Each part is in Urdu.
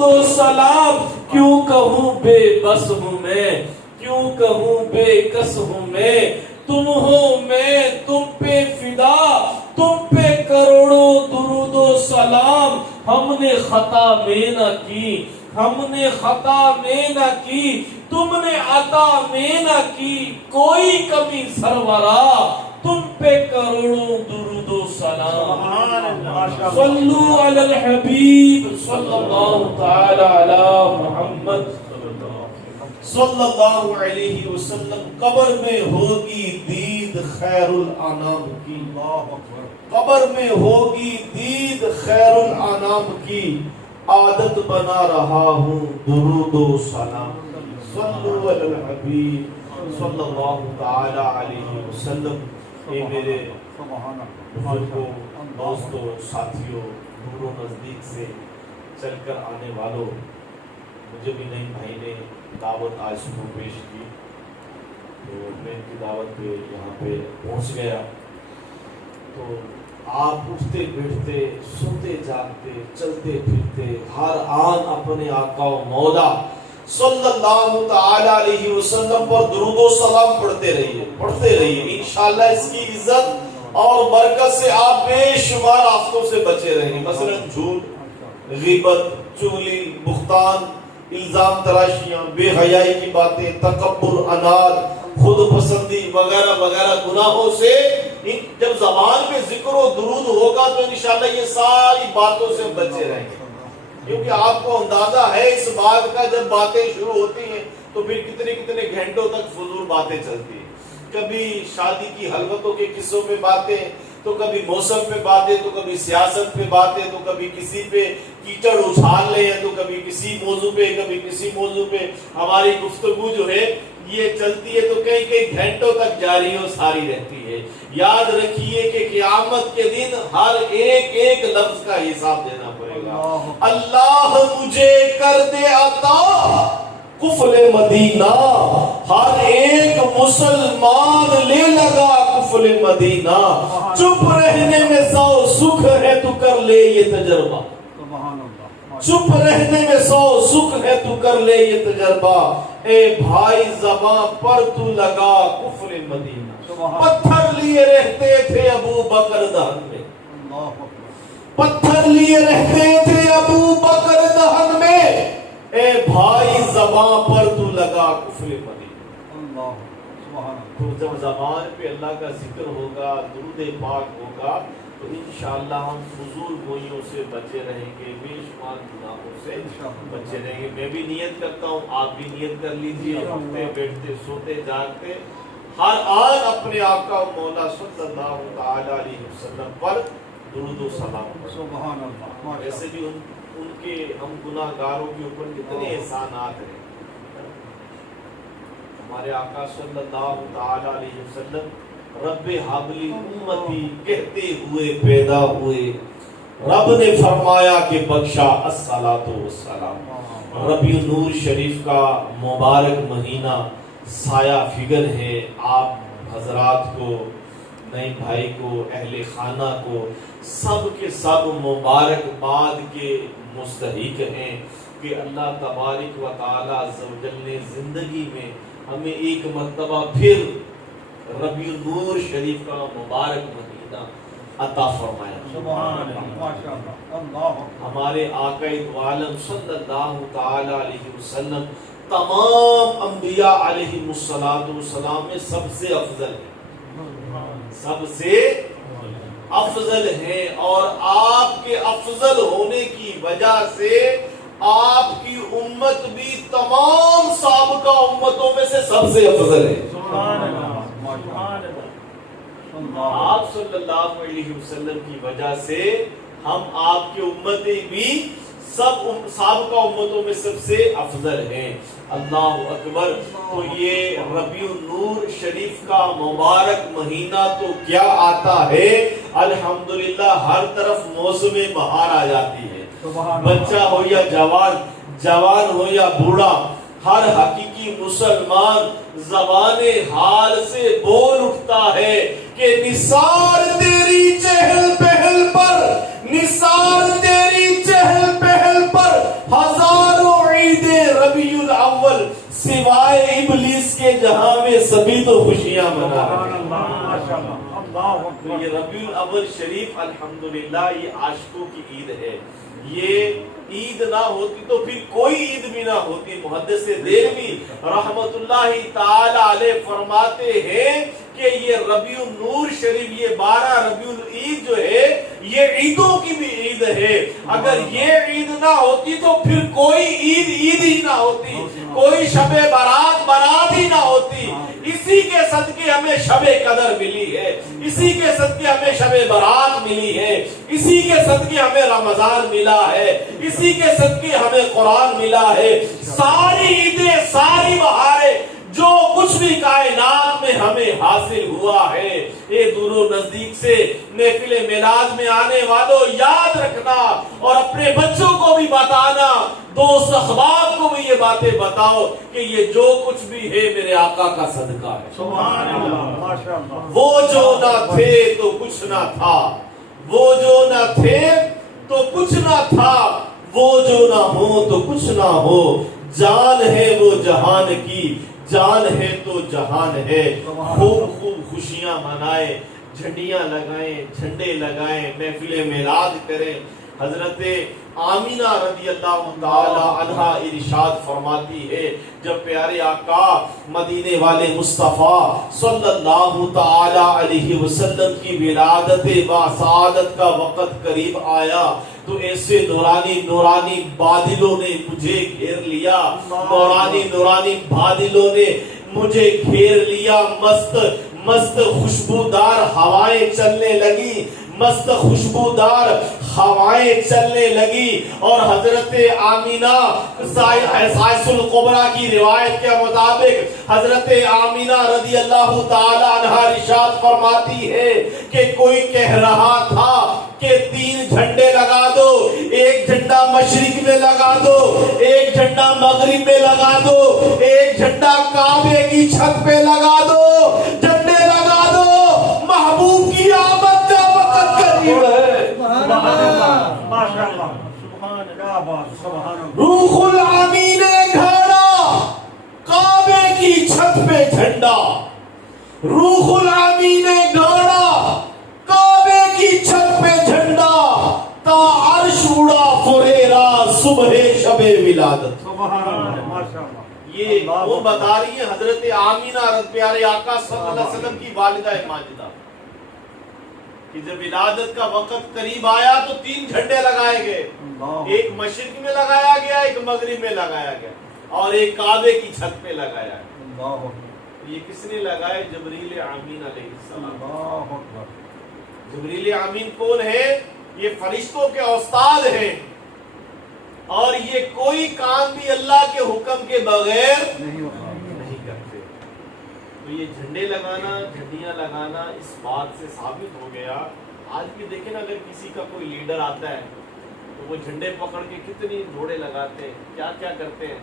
دو سلام کیوں کہوں بے بس ہوں میں، کیوں کہوں بے کس ہوں میں، تم ہو میں تم پہ فدا، تم پہ کروڑوں درود و سلام، ہم نے خطا میں نہ کی، ہم نے خطا میں نہ کی، تم نے عطا میں نہ کی کوئی کمی سرورا، تم پہ کروڑوں درود و سلام۔ صلو علی الحبیب صلی اللہ تعالی علی محمد صلی اللہ علیہ وسلم۔ قبر میں ہوگی دید خیر الانام کی، قبر میں ہوگی دید خیر الانام کی، عادت بنا رہا ہوں درود و سلام۔ صلو علی الحبیب صلی اللہ تعالی علیہ وسلم۔ اے میرے بزرگوں، دوستوں، ساتھیوں، دور و نزدیک سے چل کر آنے والوں، مجھے بھی نئی بھائی نے دعوت آج صبح پیش کی، تو میں ان کی دعوت پہ یہاں پہ پہنچ گیا۔ تو آپ اٹھتے بیٹھتے، سوتے جاگتے، چلتے پھرتے، ہر آن اپنے آقا و مولا صلی اللہ تعالی علیہ وسلم پر درود و سلام پڑھتے رہیے، پڑھتے رہیے۔ انشاءاللہ اس کی عزت اور برکت سے آپ بے شمار آفتوں سے بچے رہیں گے، مثلا جھوٹ، غیبت، چغلی، بہتان، الزام تراشیاں، بے حیائی کی باتیں، تکبر، اناد، خود پسندی وغیرہ وغیرہ گناہوں سے جب زبان میں ذکر و درود ہوگا تو انشاءاللہ یہ ساری باتوں سے بچے رہیں گے، کیونکہ آپ کو اندازہ ہے اس بات کا جب باتیں شروع ہوتی ہیں تو پھر کتنے کتنے گھنٹوں تک فضول باتیں چلتی ہیں، کبھی شادی کی حلوتوں کے قصوں پہ باتیں، تو کبھی موسم پہ باتیں، تو کبھی سیاست پہ باتیں، تو کبھی کسی پہ کیچڑ اچھال لے ہیں، تو کبھی کسی موضوع پہ، کبھی کسی موضوع پہ ہماری گفتگو جو ہے یہ چلتی ہے، تو کئی کئی گھنٹوں تک جاری و ساری رہتی ہے۔ یاد رکھیے کہ قیامت کے دن ہر ایک ایک لفظ کا حساب دینا پڑے گا۔ اللہ مجھے کر دے عطا کفل مدینہ، ہر ایک مسلمان لے لگا کفل مدینہ، چپ رہنے میں سو سکھ ہے تو کر لے یہ تجربہ، چپ رہنے میں سو سکھ ہے تو کر لے یہ تجربہ، اے بھائی زباں پر تو لگا کفل مدینہ، پتھر لیے رہتے تھے ابو بکر دہن میں، پتھر لیے رہتے تھے ابو بکر دہن میں، اے بھائی زباں پر تو لگا کفر مدینہ۔ تو جب زبان پہ اللہ کا ذکر ہوگا، درود پاک ہوگا، تو انشاءاللہ ہم فضول گوئیوں سے بچے رہیں گے، بے شمار گناہوں سے بچے رہیں گے۔ میں بھی نیت کرتا ہوں، آپ بھی نیت کر لیجئے، اٹھتے بیٹھتے سوتے جاگتے ہر آن اپنے آقا و مولا صلی اللہ تعالی علیہ وسلم پر درود و سلام۔ سبحان اللہ۔ ایسے بھی ان کے ہم گناہ گاروں کے اوپر کتنے احسانات ہیں۔ ہمارے آقا صلی اللہ تعالی علیہ وسلم رب حبلی امتی کہتے ہوئے پیدا ہوئے، رب نے فرمایا کہ بخشا الصلاۃ والسلام۔ ربیع نور شریف کا مبارک مہینہ سایہ فگر ہے، آپ حضرات کو، نئے بھائی کو، اہل خانہ کو، سب کے سب مبارکباد کے مستحق ہیں کہ اللہ تبارک و تعالی عز و جل نے زندگی میں ہمیں ایک مرتبہ پھر ربیع نور شریف کا مبارک مہینہ عطا فرمایا۔ سبحان اللہ۔ ہمارے آقا دو عالم صلی اللہ تعالی علیہ وسلم تمام انبیاء علیہ السلام میں سب سے افضل ہے، سب سے افضل ہیں، اور آپ کے افضل ہونے کی وجہ سے آپ کی امت بھی تمام سابقہ امتوں میں سے سب سے افضل ہے۔ آپ صلی اللہ علیہ وسلم کی وجہ سے ہم آپ کی امتیں بھی سب سابقہ امتوں میں سب سے افضل ہیں۔ اللہ اکبر۔ تو یہ ربیع النور شریف کا مبارک مہینہ تو کیا آتا ہے، الحمدللہ ہر طرف موسم بہار آ جاتی ہے، بچہ ہو یا جوان، جوان ہو یا بوڑھا، ہر حقیقی مسلمان زبان حال سے بول اٹھتا ہے کہ نثار تیری چہل پہل پر، نثار تیری چہل پہل پر ہزاروں عیدیں ربیع الاول سوائے ابلیس کے جہاں میں سبھی تو خوشیاں منا رہے ہیں۔ تو یہ ربیع الاول شریف الحمدللہ یہ عاشقوں کی عید ہے۔ یہ عید نہ ہوتی تو پھر کوئی عید بھی نہ ہوتی۔ محدث دہلوی رحمت اللہ تعالی علیہ فرماتے ہیں کہ یہ ربیع النور شریف، یہ 12 ربیع العید جو ہے یہ عیدوں کی بھی عید ہے۔ اگر یہ عید نہ ہوتی تو پھر کوئی عید عید ہی نہ ہوتی، کوئی شب برات برات ہی نہ ہوتی۔ اسی کے صدقے ہمیں شب قدر ملی ہے، اسی کے صدقے ہمیں شب برات ملی ہے، اسی کے صدقے ہمیں رمضان ملا ہے، اسی کے صدقے ہمیں قرآن ملا ہے۔ ساری عیدیں، ساری بہاریں، جو کچھ بھی کائنات میں ہمیں حاصل ہوا ہے، یہ دور و نزدیک سے محفل میلاد میں آنے والوں یاد رکھنا اور اپنے بچوں کو بھی بتانا، دوست احباب کو بھی یہ باتیں بتاؤ کہ یہ جو کچھ بھی ہے میرے آقا کا صدقہ ہے۔ سبحان اللہ، ماشاءاللہ۔ وہ جو نہ تھے تو کچھ نہ تھا، وہ جو نہ تھے تو کچھ نہ تھا، وہ جو نہ ہو تو کچھ نہ ہو، جان ہے وہ جہان کی، جان ہے تو جہان ہے۔ خوب خوب خوشیاں منائیں، جھنڈیاں لگائیں، جھنڈے لگائیں، محفل میلاد کریں۔ حضرت آمینہ رضی اللہ تعالی عنہا ارشاد فرماتی ہے، جب پیارے آقا مدینے والے مصطفیٰ صلی اللہ تعالی علیہ وسلم کی ولادت باسعادت کا وقت قریب آیا تو ایسے نورانی نورانی بادلوں نے مجھے گھیر لیا، نورانی نورانی بادلوں نے مجھے گھیر لیا، مست مست خوشبودار ہوائیں چلنے لگی، مست خوشبودار ہوائیں چلنے لگی، اور حضرت آمینہ سائس القبرہ کی روایت کے مطابق حضرت آمینہ رضی اللہ تعالی عنہا ارشاد فرماتی ہے کہ کوئی کہہ رہا تھا کہ 3 جھنڈے لگا دو، ایک جھنڈا مشرق میں لگا دو، ایک جھنڈا مغرب میں لگا دو، ایک جھنڈا کعبے کی چھت پہ لگا دو، جھنڈے لگا دو، محبوب کی آمد کا وقت قریب ہے۔ روح الامین گھاڑا، کعبے کی چھت پہ جھنڈا، روح الامین گھاڑا، کعبے کی چھت پہ جھنڈا، تا عرش اڑا فریرا صبح شب ولادت۔ یہ وہ بتا رہی ہے حضرت آمینہ پیارے آقا صلی اللہ علیہ وسلم کی والدہ ماجدہ کہ جب ولادت کا وقت قریب آیا تو 3 جھنڈے لگائے گئے، ایک مشرق میں لگایا گیا، ایک مغرب میں لگایا گیا، اور ایک کعبے کی چھت پہ لگایا گیا۔ یہ کس نے لگائے؟ جبریل امین علیہ السلام۔ جبریل امین کون ہے؟ یہ فرشتوں کے استاد ہیں، اور یہ کوئی کام بھی اللہ کے حکم کے بغیر نہیں کرتے۔ تو یہ جھنڈے لگانا، جھنڈیاں لگانا اس بات سے ثابت ہو گیا۔ آج بھی دیکھیں نا، اگر کسی کا کوئی لیڈر آتا ہے تو وہ جھنڈے پکڑ کے کتنی جوڑے لگاتے ہیں، کیا کیا کرتے ہیں۔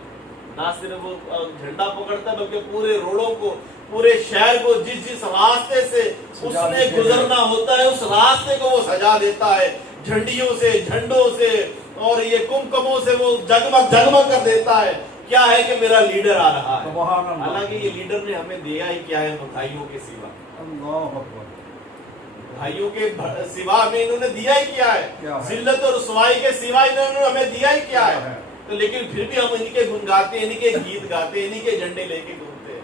نہ صرف وہ جھنڈا پکڑتا ہے بلکہ پورے روڈوں کو، پورے شہر کو، جس راستے سے اس نے گزرنا ہوتا ہے اس راستے کو وہ سجا دیتا ہے، جھنڈیوں سے، جھنڈوں سے، اور یہ کمکموں سے وہ جگمگ جگمگ کر دیتا ہے۔ کیا ہے کہ میرا لیڈر آ رہا ہے، حالانکہ یہ لیڈر نے ہمیں دیا ہی کیا ہے؟ بھائیوں کے سوا، بھائیوں کے سوا ہمیں انہوں نے دیا ہی کیا ہے؟ ذلت اور رسوائی کے سوا انہوں نے ہمیں دیا ہی کیا ہے؟ تو لیکن پھر بھی ہم انہی کے گن گاتے ہیں، انہی کے گیت گاتے ہیں، انہی کے جھنڈے لے کے گھومتے ہیں۔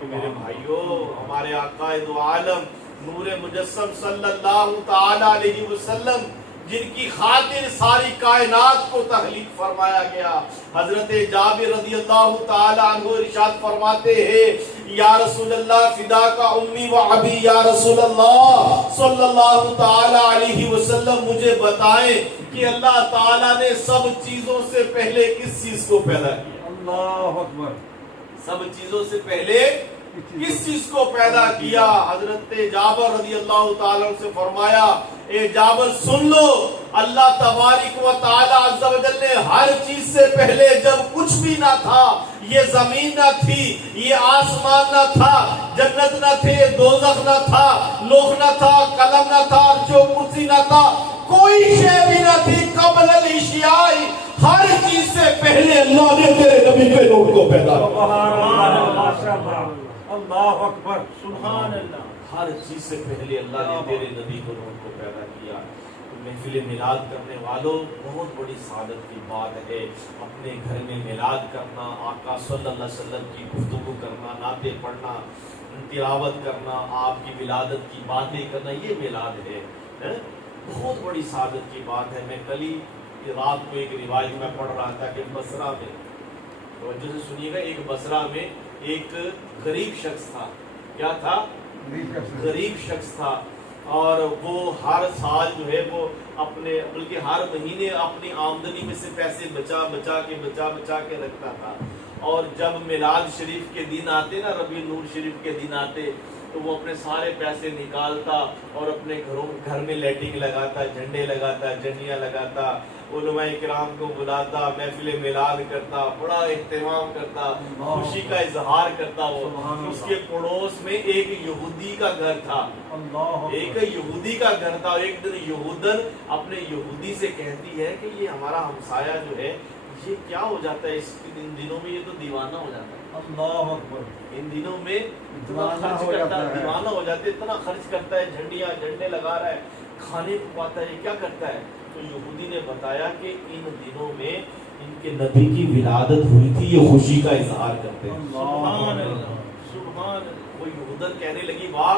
تو میرے بھائیوں، ہمارے آقا دو عالم نور مجسم صلی اللہ تعالی علیہ وسلم، جن کی خاطر ساری کائنات کو تخلیق فرمایا گیا، حضرت جابر رضی اللہ تعالی عنہ ارشاد فرماتے ہیں، یا رسول اللہ فداک امی و ابی، یا رسول اللہ صلی اللہ تعالی علیہ وسلم مجھے بتائیں کہ اللہ تعالیٰ نے سب چیزوں سے پہلے کس چیز کو پیدا کیا؟ اللہ اکبر۔ سب چیزوں سے پہلے کس چیز کو پیدا کیا؟ حضرت جابر رضی اللہ تعالیٰ سے فرمایا، اے جابر سن لو، اللہ تبارک و تعالی عز و جل نے ہر چیز سے پہلے جب کچھ بھی نہ تھا، یہ زمین نہ تھی، یہ آسمان نہ تھا، جنت نہ تھے، دوزخ نہ تھا، لوح نہ تھا، قلم نہ تھا، عرش و کرسی نہ تھا، کوئی شے بھی نہ تھی، قبل الاشیاء ہر چیز سے پہلے اللہ نے تیرے نبی کے نور کو پیدا کیا. سبحان اللہ ماشاءاللہ اللہ اکبر سبحان اللہ. ہر چیز سے پہلے اللہ نے تیرے نبی کو نور کو پیدا کیا. محفل میلاد کرنے والوں بہت بڑی سعادت کی بات ہے. اپنے گھر میں میلاد کرنا، آقا صلی اللہ علیہ وسلم کی گفتگو کرنا، نعتیں پڑھنا، تلاوت کرنا، آپ کی ولادت کی باتیں کرنا، یہ میلاد ہے. بہت بڑی سعادت کی بات ہے. میں کل ہی رات کو ایک روایت میں پڑھ رہا تھا کہ بصرہ میں، توجہ سے سنیے گا، ایک بصرہ میں ایک غریب شخص تھا. کیا تھا؟ غریب شخص تھا. اور وہ ہر سال جو ہے وہ اپنے، بلکہ ہر مہینے اپنی آمدنی میں سے پیسے بچا کے رکھتا تھا. اور جب میلاد شریف کے دن آتے نا، ربیع النور شریف کے دن آتے، تو وہ اپنے سارے پیسے نکالتا اور اپنے گھر میں لائٹنگ لگاتا، جھنڈے لگاتا، جھنڈیاں لگاتا، علماء کرام کو بلاتا، محفل میلاد کرتا، بڑا اہتمام کرتا، خوشی کا اظہار کرتا. وہ اس کے پڑوس میں ایک یہودی کا گھر تھا، ایک یہودی کا گھر تھا. اور ایک دن یہودن اپنے یہودی سے کہتی ہے کہ یہ ہمارا ہمسایہ جو ہے یہ کیا ہو جاتا ہے اس ان دنوں میں، یہ تو دیوانہ ہو جاتا ہے. اللہ اکبر. ان دنوں میں اتنا خرچ کرتا ہے، دیوانہ ہو جاتا ہے، اتنا خرچ کرتا ہے، جھنڈے لگا رہا ہے، کھانے پکاتا ہے، یہ کیا کرتا ہے؟ تو یہودی نے بتایا کہ ان دنوں میں ان کے نبی کی ولادت ہوئی تھی، یہ خوشی کا اظہار کرتے ہیں. سبحان اللہ سبحان اللہ. وہ یہودن کہنے لگی واہ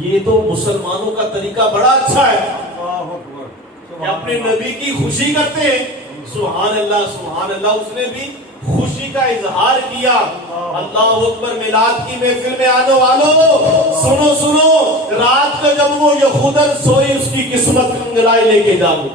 یہ تو مسلمانوں کا طریقہ بڑا اچھا ہے اللہ اکبر. کہ اپنے نبی کی خوشی کرتے ہیں. سبحان اللہ سبحان اللہ. اس نے بھی خوشی کا اظہار کیا. اللہ اکبر. میلاد کی محفل میں آنے والوں سنو، رات کو جب وہ یہودن سوئی اس کی قسمت کنگلائی لے کے جاگو.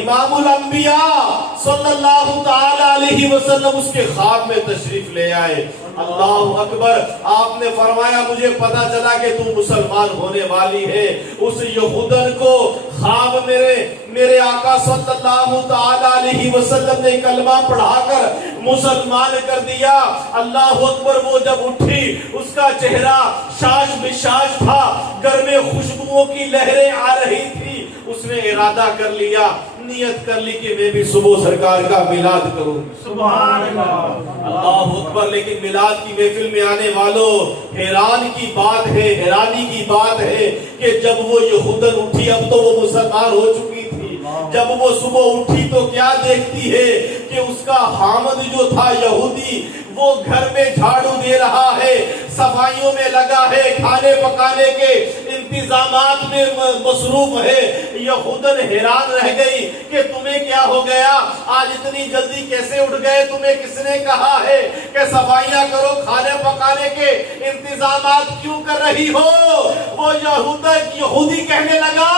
امام الانبیاء صلی اللہ تعالی علیہ وسلم اس کے خواب میں تشریف لے آئے. اللہ اکبر. آپ نے فرمایا مجھے پتا چلا کہ تم مسلمان ہونے والی ہے. اس یہودن کو خواب میرے آقا صلی اللہ تعالی علیہ وسلم نے کلمہ پڑھا کر مسلمان کر دیا. اللہ اکبر. وہ جب اٹھی اس کا چہرہ شاش بشاش تھا، گھر میں خوشبوؤں کی لہریں آ رہی تھی. اس نے ارادہ کر لیا، نیت کر لی کہ میں بھی صبح سرکار کا میلاد کروں. سبحان اللہ. اللہ اکبر. لیکن میلاد کی محفل میں آنے والوں حیرانی کی بات ہے کہ جب وہ یہودن اٹھی، اب تو وہ مسلمان ہو چکی تھی. جب وہ صبح اٹھی تو کیا دیکھتی ہے کہ اس کا حامد جو تھا یہودی وہ گھر میں جھاڑو دے رہا ہے، صفائیوں میں لگا ہے، کھانے پکانے کے انتظامات میں مصروف ہے. یہودن حیران رہ گئی کہ تمہیں کیا ہو گیا، آج اتنی جلدی کیسے اٹھ گئے، تمہیں کس نے کہا ہے کہ صفائیاں کرو، کھانے پکانے کے انتظامات کیوں کر رہی ہو؟ وہ یہودی کہنے لگا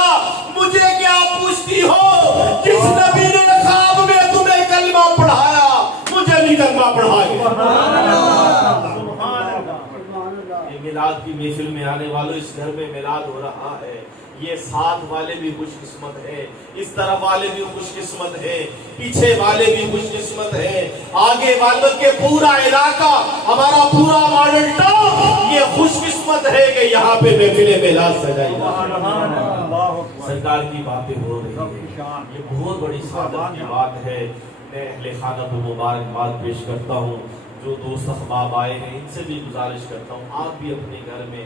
مجھے کیا پوچھتی ہو، جس نبی نے خواب میں تمہیں کلمہ پڑھایا مجھے بھی کلمہ پڑھائے. یہ میلاد کی محفل میں آنے والوں اس گھر میں میلاد ہو رہا ہے. یہ ساتھ والے بھی خوش قسمت ہے، اس طرف والے بھی خوش قسمت ہے، پیچھے والے بھی خوش قسمت ہے، آگے والوں کے پورا علاقہ، ہمارا پورا ماڈل ٹاؤن یہ خوش قسمت ہے کہ یہاں پہ محفل میلاد سجائی جاتی. سرکار کی باتیں ہو رہی ہیں. یہ بہت بڑی سعادت کی بات ہے. میں اہل خانہ کو مبارکباد پیش کرتا ہوں. جو دوست احباب آئے ہیں ان سے بھی گزارش کرتا ہوں آپ بھی اپنے گھر میں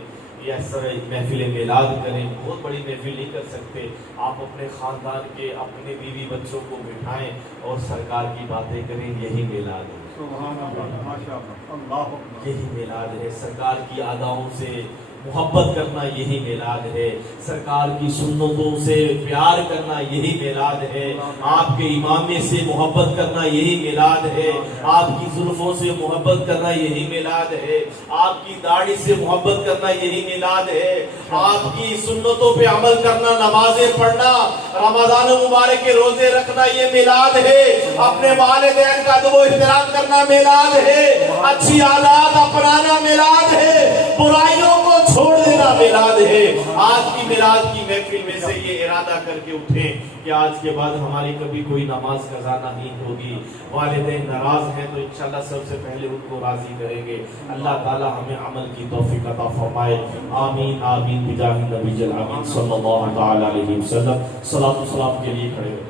اس طرح محفل میلاد کریں. بہت بڑی محفل نہیں کر سکتے، آپ اپنے خاندان کے اپنے بیوی بچوں کو بٹھائیں اور سرکار کی باتیں کریں. یہی میلاد ہے. سبحان اللہ ماشاءاللہ. اللہ اکبر. یہی میلاد ہے. سرکار کی اداؤں سے محبت کرنا یہی میلاد ہے. سرکار کی سنتوں سے پیار کرنا یہی میلاد ہے. آپ کے امامے سے محبت کرنا یہی میلاد ہے. آپ کی زلفوں سے محبت کرنا یہی میلاد ہے. آپ کی داڑھی سے محبت کرنا یہی میلاد ہے. آپ کی سنتوں پہ عمل کرنا، نمازیں پڑھنا، رمضان مبارک کے روزے رکھنا یہ میلاد ہے. اپنے والدین کا ادب و احترام کرنا میلاد ہے. اچھی عادات اپنانا میلاد ہے. برائیوں کو چھوڑ دینا میلاد ہے. آج کی میلاد کی محفل میں سے یہ ارادہ کر کے اٹھیں کہ آج کے بعد ہماری کبھی کوئی نماز قضا نہیں ہوگی. والدین ناراض ہیں تو انشاءاللہ سب سے پہلے ان کو راضی کریں گے. اللہ تعالی ہمیں عمل کی توفیق عطا فرمائے. آمین آمین بجاہ نبی جل آمین صلی اللہ تعالی علیہ وسلم. صلاۃ و سلام کے لیے کھڑے ہو.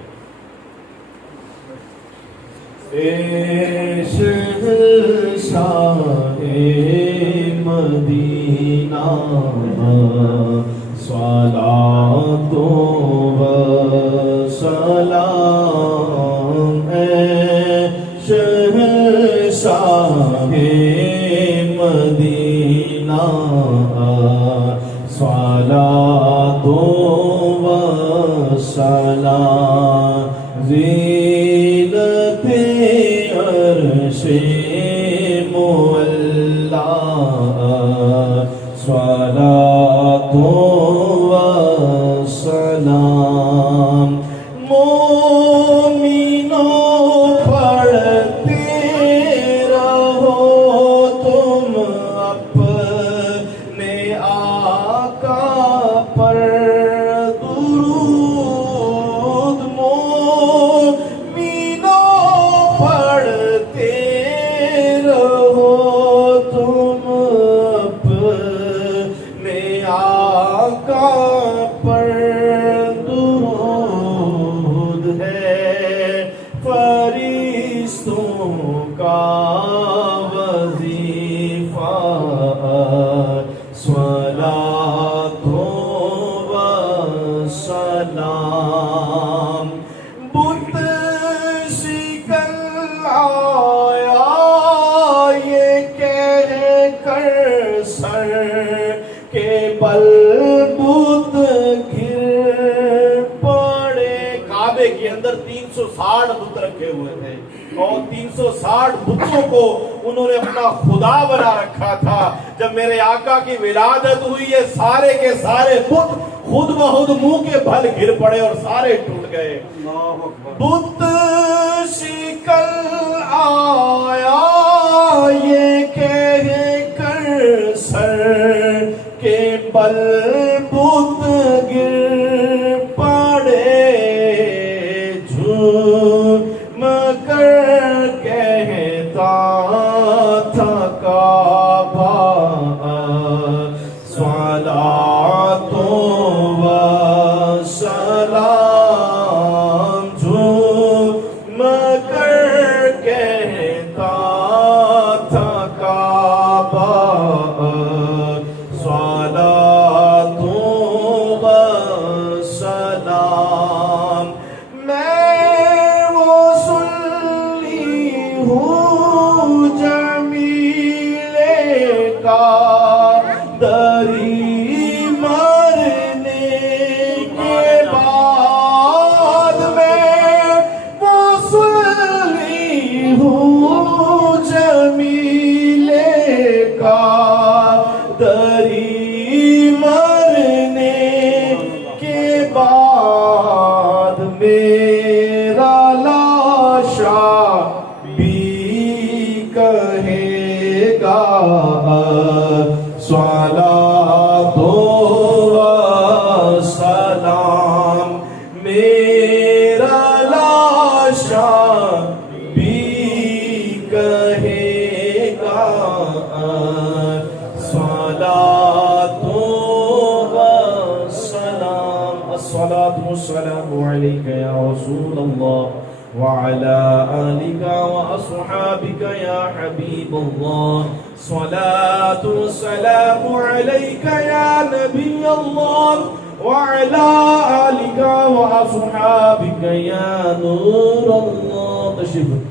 اے شہنشاہ مدینہ صلاۃ و سلام اے شہنشاہ مدینہ صلاۃ و سلام زینت عرش مولا صلاۃ و سلام مومنوں پڑھتے رہو تم اپنے آقا پر درود مومنوں پڑھتے رہو تم اپنے آقا پر درود ہے فرشتوں کا وظیفہ صلاۃ و سلام بت شکن آیا یہ کہہ کر سر کے بل بت گر پڑے کعبے کے اندر 360 بت رکھے ہوئے تھے اور 360 بتوں کو انہوں نے اپنا خدا بنا رکھا تھا جب میرے آقا کی ولادت ہوئی یہ سارے کے سارے بت خود بخود منہ کے بھل گر پڑے اور سارے ٹوٹ گئے اللہ اکبر بت شکل آیا یہ کہہ کر سر کے بل بت گر پڑے جھوم کر کہتا تھا کعبہ صلاۃ و سلام جھوم کر کہتا تھا کعبہ صلاۃ و سلام میں وہ سنی ہوں جمیلے کا دری مرنے کے بعد میں وہ سنی ہوں جمیلے کا دری مرنے کے بعد میرا لاشا بھی کہے گا صلاۃ و سلام میرا لاشا بھی کہے گا صلاۃ و سلام الصلاۃ والسلام علیک یا رسول اللہ وعلى آلك وأصحابك يا حبيب الله صلاة والسلام عليك يا نبي الله وعلى آلك وأصحابك يا نور الله تشرف